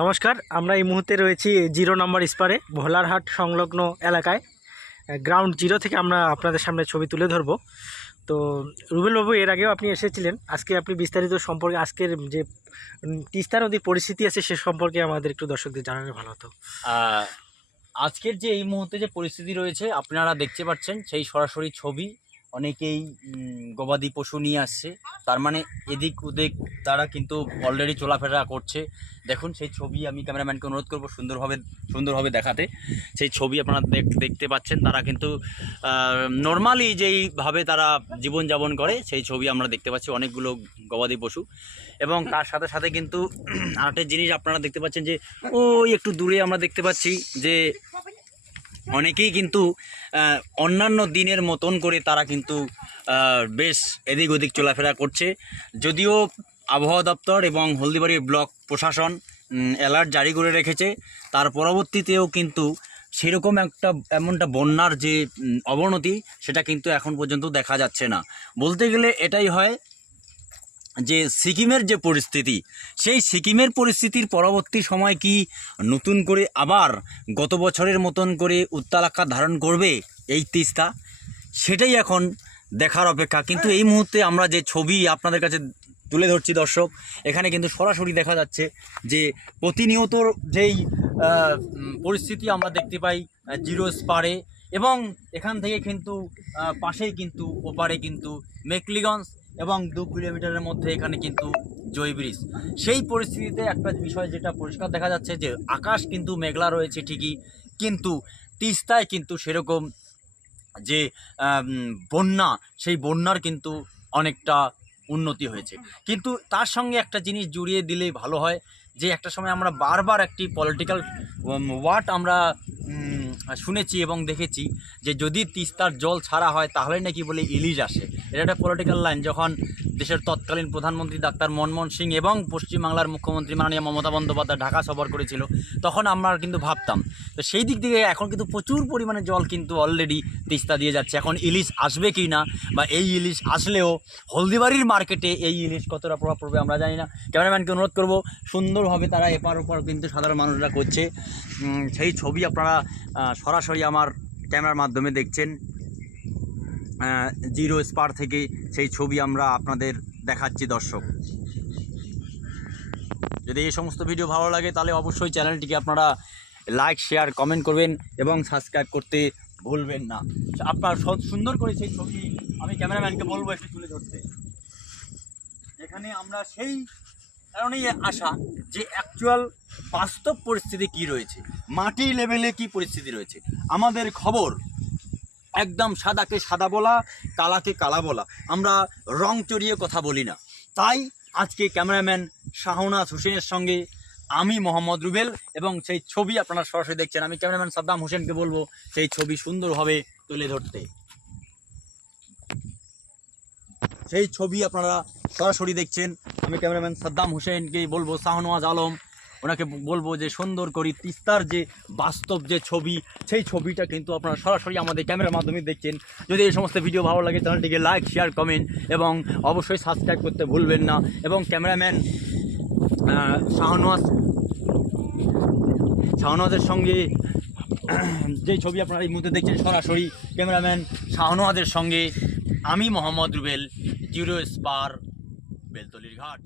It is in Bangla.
নমস্কার, আমরা এই মুহূর্তে রয়েছি 0 নম্বর স্পারে ভোলারহাট সংলগ্ন এলাকায়। গ্রাউন্ড জিরো থেকে আমরা আপনাদের সামনে ছবি তুলে ধরবো। তো রুবেলবাবু, এর আগেও আপনি এসেছিলেন। আজকে আপনি বিস্তারিত সম্পর্কে, আজকের যে তিস্তা নদীর পরিস্থিতি আছে সে সম্পর্কে আমাদের একটু দর্শকদের জানালে ভালো হতো। আজকের যে এই মুহূর্তে যে পরিস্থিতি রয়েছে আপনারা দেখতে পাচ্ছেন, সেই সরাসরি ছবি। অনেকেই গবাদি পশু নিয়ে আসছে, তার মানে এদিক ওদিক তারা কিন্তু অলরেডি চলাফেরা করছে। দেখুন সেই ছবি, আমি ক্যামেরাম্যানকে অনুরোধ করবো সুন্দরভাবে দেখাতে। সেই ছবি আপনারা দেখতে পাচ্ছেন। তারা কিন্তু নর্মালি যেইভাবে তারা জীবনযাপন করে সেই ছবি আমরা দেখতে পাচ্ছি, অনেকগুলো গবাদি পশু। এবং তার সাথে সাথে কিন্তু আরেকটা জিনিস আপনারা দেখতে পাচ্ছেন যে ওই একটু দূরে আমরা দেখতে পাচ্ছি যে অনেকেই কিন্তু অন্যান্য দিনের মতন করে তারা কিন্তু বেশ এদিক ওদিক চলাফেরা করছে। যদিও আবহাওয়া দপ্তর এবং হলদিবাড়ি ব্লক প্রশাসন অ্যালার্ট জারি করে রেখেছে, তার পরবর্তীতেও কিন্তু সেরকম এমনটা বন্যার যে অবনতি সেটা কিন্তু এখন পর্যন্ত দেখা যাচ্ছে না। বলতে গেলে এটাই হয় যে সিকিমের যে পরিস্থিতি, সেই সিকিমের পরিস্থিতির পরবর্তী সময় কি নতুন করে আবার গত বছরের মতন করে উত্তাল আকার ধারণ করবে এই তিস্তা, সেটাই এখন দেখার অপেক্ষা। কিন্তু এই মুহূর্তে আমরা যে ছবি আপনাদের কাছে তুলে ধরছি দর্শক, এখানে কিন্তু সরাসরি দেখা যাচ্ছে যে প্রতিনিয়ত যেই পরিস্থিতি আমরা দেখতে পাই জিরো স্পারে, এবং এখান থেকে কিন্তু পাশেই কিন্তু ওপারে কিন্তু মেকলিগঞ্জ এবং 2 কিলোমিটারের মধ্যে এখানে কিন্তু জয় ব্রিজ। সেই পরিস্থিতিতে একটা বিষয় যেটা পরিষ্কার দেখা যাচ্ছে যে আকাশ কিন্তু মেঘলা রয়েছে ঠিকই, কিন্তু তিস্তায় কিন্তু সেরকম যে বন্যা, সেই বন্যার কিন্তু অনেকটা উন্নতি হয়েছে। কিন্তু তার সঙ্গে একটা জিনিস জুড়িয়ে দিলেই ভালো হয়, যে একটা সময় আমরা বারবার একটি পলিটিক্যাল ওয়ার্ড আমরা শুনেছি এবং দেখেছি যে যদি তিস্তার জল ছাড়া হয় তাহলে নাকি বলে ইলিশ আসে। এটা একটা পলিটিক্যাল লাইন। যখন দেশের তৎকালীন প্রধানমন্ত্রী ডাক্তার মনমোহন সিং এবং পশ্চিমবাংলার মুখ্যমন্ত্রী মাননীয় মমতা বন্দ্যোপাধ্যায় ঢাকা সফর করেছিল, তখন আমরা কিন্তু ভাবতাম। তো সেই দিক থেকে এখন কিন্তু প্রচুর পরিমাণে জল কিন্তু অলরেডি তিস্তা দিয়ে যাচ্ছে। এখন ইলিশ আসবে কি না, বা এই ইলিশ আসলেও হলদিবাড়ির মার্কেটে এই ইলিশ কতটা প্রভাব পড়বে আমরা জানি না। ক্যামেরাম্যানকে অনুরোধ করব, সুন্দরভাবে তারা এপার ওপার কিন্তু সাধারণ মানুষরা করছে। সেই ছবি আপনারা সরাসরি আমার ক্যামেরার মাধ্যমে দেখছেন। জিরো স্পার থেকে সেই ছবি আমরা আপনাদের দেখাচ্ছি দর্শক। যদি এই সমস্ত ভিডিও ভালো লাগে তাহলে অবশ্যই চ্যানেলটিকে আপনারা লাইক, শেয়ার, কমেন্ট করবেন এবং সাবস্ক্রাইব করতে ভুলবেন না। আপনার সুন্দর করে সেই ছবি আমি ক্যামেরাম্যানকে বলবো একটু তুলে ধরতে। এখানে আমরা সেই কারণেই আসা যে অ্যাকচুয়াল বাস্তব পরিস্থিতি কি রয়েছে, মাটি লেভেলে কি পরিস্থিতি রয়েছে। আমাদের খবর একদম সাদাকে সাদা বলা, কালাকে কালা বলা, আমরা রং চড়িয়ে কথা বলি না। তাই আজকে ক্যামেরাম্যান শাহনাজ হোসেনের সঙ্গে আমি মোহাম্মদ রুবেল, এবং সেই ছবি আপনারা সরাসরি দেখছেন। আমি ক্যামেরাম্যান সাদ্দাম হোসেনকে বলবো সেই ছবি সুন্দরভাবে তুলে ধরতে। সেই ছবি আপনারা সরাসরি দেখছেন। আমি ক্যামেরাম্যান সাদ্দাম হোসেনকেই বলবো, শাহনওয়াজ আলম ওনাকে বলবো যে সুন্দর করে তিস্তার যে বাস্তব যে ছবি, সেই ছবিটা কিন্তু আপনারা সরাসরি আমাদের ক্যামেরার মাধ্যমে দেখছেন। যদি এই সমস্ত ভিডিও ভালো লাগে চ্যানেলটিকে লাইক, শেয়ার, কমেন্ট এবং অবশ্যই সাবস্ক্রাইব করতে ভুলবেন না। এবং ক্যামেরাম্যান শাহনওয়াজের সঙ্গে যে ছবি আপনারা এই মুহূর্তে দেখছেন, সরাসরি ক্যামেরাম্যান শাহনওয়াজের সঙ্গে আমি মোহাম্মদ রুবেল, জিরো স্পার, বেলতলির ঘাট।